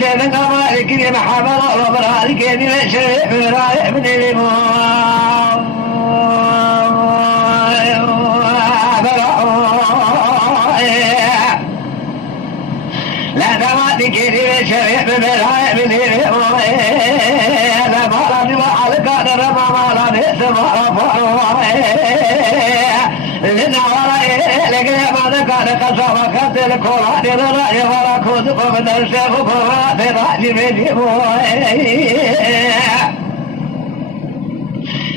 سيدنا مالك يا محمد الله برالك يا دي الشريف برايح من الإمام لا دماتك يا دي الشريف برايح من الإمام لا مرضي وحلق قدر ما مرضي سمع لنا وراء لك يا مالك على قصة وكبت الكرات لرأي وراء كذب من الشيخ كرات رأي من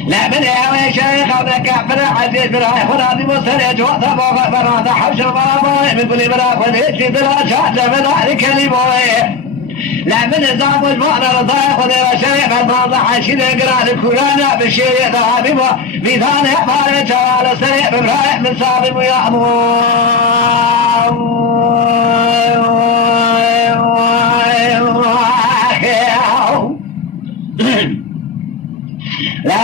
لا من يا شيخ ابنك عبر عزيز براي خرابي مسترج وطبع براد حبش مرابوي من كل براك وديشي بلا شهد من ذلك اليبوي لا من الزعب والمعنى رضايق ودير شيخ الموضح عشين اقرأ لكولانا بالشيء ذهبي ميزان احبار جوال سريع ببرايح من صابي ويأمور لا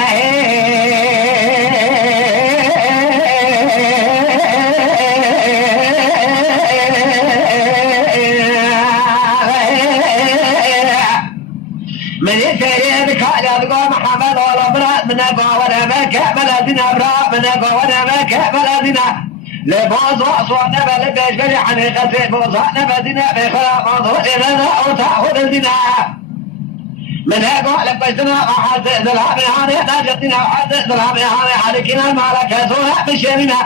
من يسير كالا بقى محمد ولا براد من ابا ولا مكة بلدنا براد من ابا ولا مكة بلدنا لبوز واصوات بلدش بلي عن القصير بوزعنا بدنا بخلاف موضوع لنا وتأخذ الدنا من هيك لبيتنا وحد ذلها هاني ناجتنا وحد ذلها هاني عليكنا المالك سوها بشرنا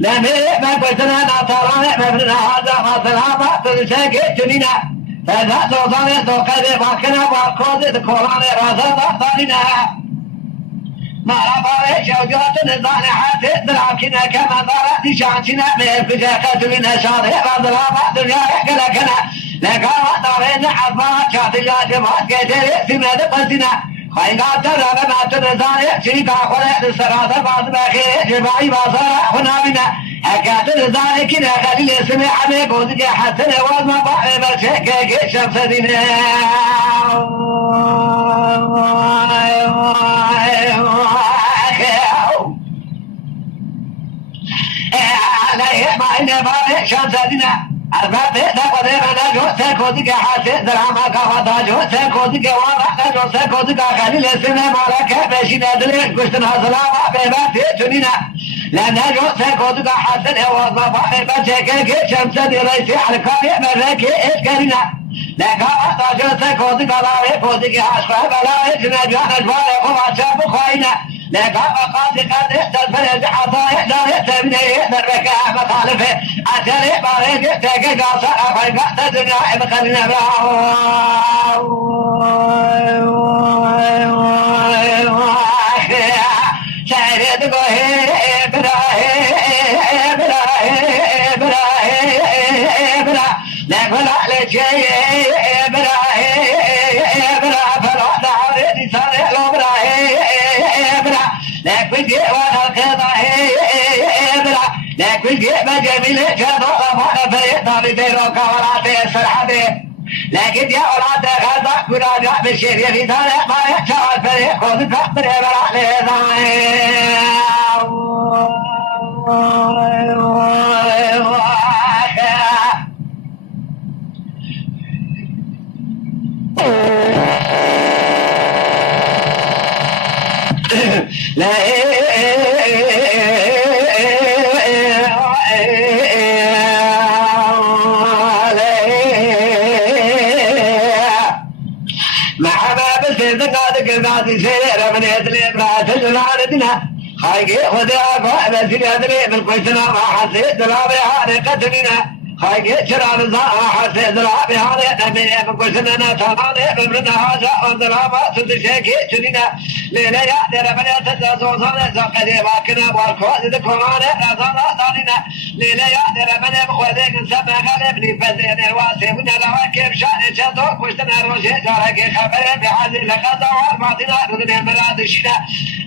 لمي ما بيتنا ناطرنا مبننا هذا ما سلامة تلساكي جنينا فذا توصاني توقيدي باكنا باكوزي دكولاني رازا ضغطانينا ما رفاري شوجات نزاني حاسي دلاكنا كما ضارتي شانشنا بيرفجا قتلنا شاطئ بضلابا دنيا يحكلكنا لقاوة دارين عظمات شاطئات جمعات كتير سمنا دقسنا خيقات ترى ما تنزاني شريكا خلق السراسة بعض بخير جبعي باصارة خنابنا حكات الزاني كنا خليل سمع عليك وذك حسن وزما بحر بشكك شمس دينا عليه ما إنه شمس دينا الباب تقدر أنا جوتك وذك حسن دراما كفتا جوتك وذك وانا جوتك وذك خليل سمع مالك بشينا دليل كشتنا سلامة ببات جنينا لأن جوتك وذك حسن وزما بحر بشكك شمس دي ريسي على كاري مرك إشكالنا لك أعطى جوتك وذك لارك وذك عشق بلاك نجوان جوالك وعشاب خواينا لك أقاطي قد استدفر حطائح دارت من يهدرك مخالفه عشان بارك تكك أصار فقط الدنيا بقلنا شعرت قوي لك ولا لشيء فلا دعوني صالح لو لك بدي وانا الخيطة لك بدي بجميل شباب وانا فريق طابي بيروكا وراتي السرحبي لكن يا أولاد غزة كنا جاء بالشير في طريق ما يحشى الفريق خذ فقر برع لا مع باب السيد قادك البعض سير من يدري برات الجلالتنا خايقي خذها بس يدري من قيسنا ما حسيت لا بهذه قتلنا خايقي شراب الزاء حسيت لا بهذه نمي من قيسنا نتماني بمرنا هذا وانزلا ما سد شيكي جنينا ليلة يأتي من يتدى زوزانا زقدي باكنا والكوز دكومانا رازانا دانينا ليلة يأتي من يبخوذيك نسمى غالبني فزين الواسي من الرواكب شاني شاتوك وشتنا روشي جاركي خبرين بحازي لقضا والمعطينا رضني مراد شينا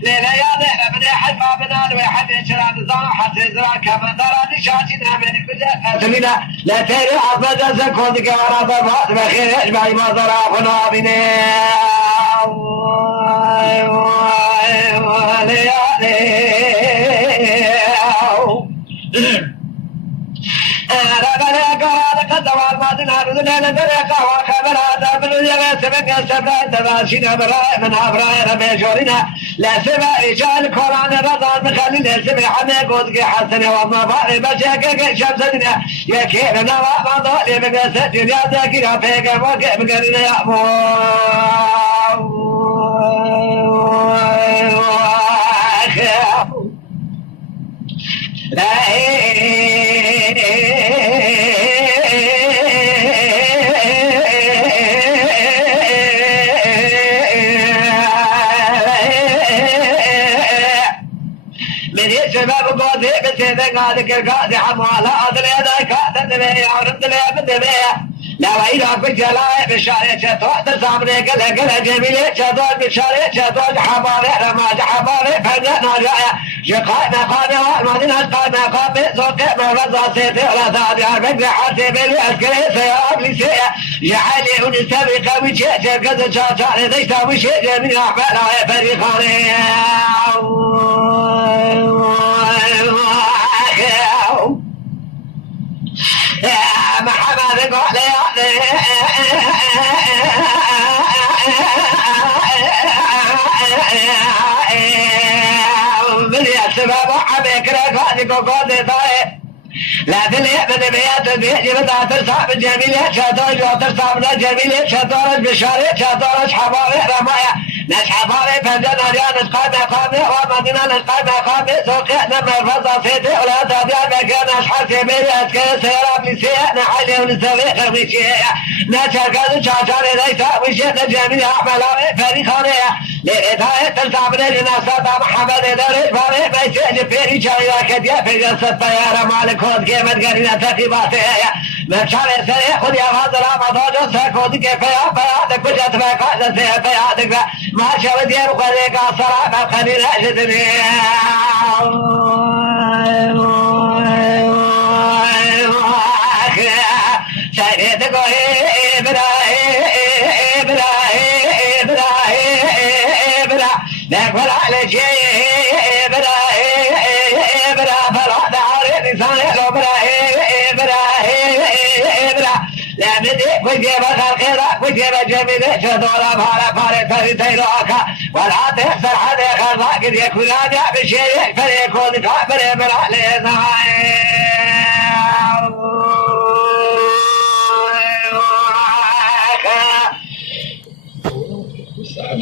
ليلة يأتي من يحجم بنال ويحمي شراب الزاء حسيت لا كما داراني شاشنا من كل قتلنا لا تيري عبدا زكوذك ورابا بعض بخير اجمعي ما ضرافنا بني ربنا قال قد وعدنا رذلنا ذريقا وخبرا من اليغس من يسبرا تباشينا براء من أبراء ربي جورنا لا سبع رجال قرآن رضا مخلي لا سبع حمي قدك حسن وما باري بشاكك شمسنا يكيرنا وما ضالي بقسد يا ذاكرا فيك وكيف قرنا يا شباب قاضي بسيدك هذيك القاضي حمالة أدري ذاك تدري عرض لي بدري لا وإذا كنت لا بشارع شطوط تسامري كلا جميلة شطوط بشارع شطوط حباري رماد حباري فنان رأي شقاء مقامي والمدينة قام مقامي سوق مرضى سيتي ولا ثابي عرفك حتى بلي أسكري سياب لسيا جعلي ونستبق وشيء شركة شاطر ليس وشيء جميل أحبال فريقاني يا محمد قول يا سبب حبيك ركانك وقود طايق لا تلي من بيات البيت بدأ ترصاب الجميلة شطوج وترصاب الجميلة شطوج بشارع شطوج حبابي رمايا ناس حبابي فجنا ريان نسقى مقامي ومدينة نسقى مقامي سوقنا من الفضة سيدي ولا تبيع مكان أشحال سبيلي أسكي سيارة بلسية نحلي ونسوي خميشية ناس هكذا شاشاري ليس وشينا جميلة أحملامي فريخانية لإداية ترصاب الجناسة محمد داري باري بيسيج فيري شاري كديا في جلسة طيارة مالك خود قيمت قرينة تقيباتي من شارع سريع خود يا فاضل عمضوجو ساكود كيفيا فيادك بجت بقاعدة سيها فيادك ما شود يبقى صلاة خليل أجدني سيدك إبراهيم نقول على شيء إبراهيم فلا دعاري لسان إبراهيم لا بدي وجيب الخير وجيب جميل شدورا فاري تيروكا ولا تحصل حدا خلفا قد يكون هذا بشيء فليكون كافر من عليه صعب